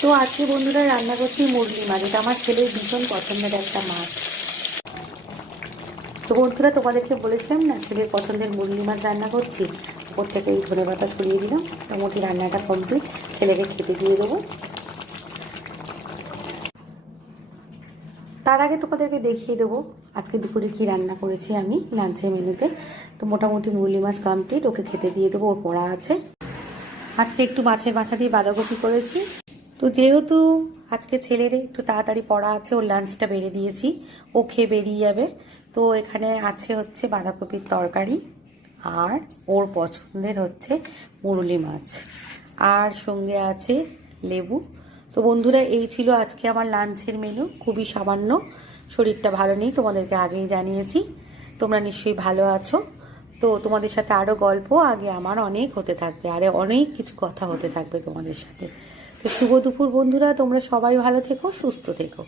তো আজকে বন্ধুরা রান্না করছি মুরগি মাছ, এটা আমার ছেলের ভীষণ পছন্দের একটা মাছ। তো বন্ধুরা তোমাদেরকে বলেছিলাম না ছেলের পছন্দের মুরগি মাছ রান্না করছি, ওপর থেকে এই ধনেপাতা ছড়িয়ে দিলাম। মোটামুটি রান্নাটা কমপ্লিট, ছেলেকে খেতে দিয়ে দেবো। তার আগে তোমাদেরকে দেখিয়ে দেবো আজকে দুপুরে কি রান্না করেছি আমি লাঞ্চের মেনুতে। তো মোটামুটি মুরগি মাছ কমপ্লিট, ওকে খেতে দিয়ে দেবো, ওর পড়া আছে। আজকে একটু মাছের মাথা দিয়ে বাঁধাকপি করেছি। তো যেহেতু আজকে ছেলের একটু তাড়াতাড়ি পড়া আছে, ওর লাঞ্চটা বেড়ে দিয়েছি, ও খেয়ে বেরিয়ে যাবে। তো এখানে আছে হচ্ছে বাঁধাকপির তরকারি, আর ওর পছন্দের হচ্ছে মুরলি মাছ, আর সঙ্গে আছে লেবু। তো বন্ধুরা এই ছিল আজকে আমার লাঞ্চের মেনু, খুবই সামান্য। শরীরটা ভালো নেই, তোমাদেরকে আগেই জানিয়েছি। তোমরা নিশ্চয়ই ভালো আছো। তো তোমাদের সাথে আরও গল্প আগে আমার অনেক হতে থাকবে, আরে অনেক কিছু কথা হতে থাকবে তোমাদের সাথে। তো শুভ দুপুর বন্ধুরা, তোমরা সবাই ভালো থেকো, সুস্থ থেকো।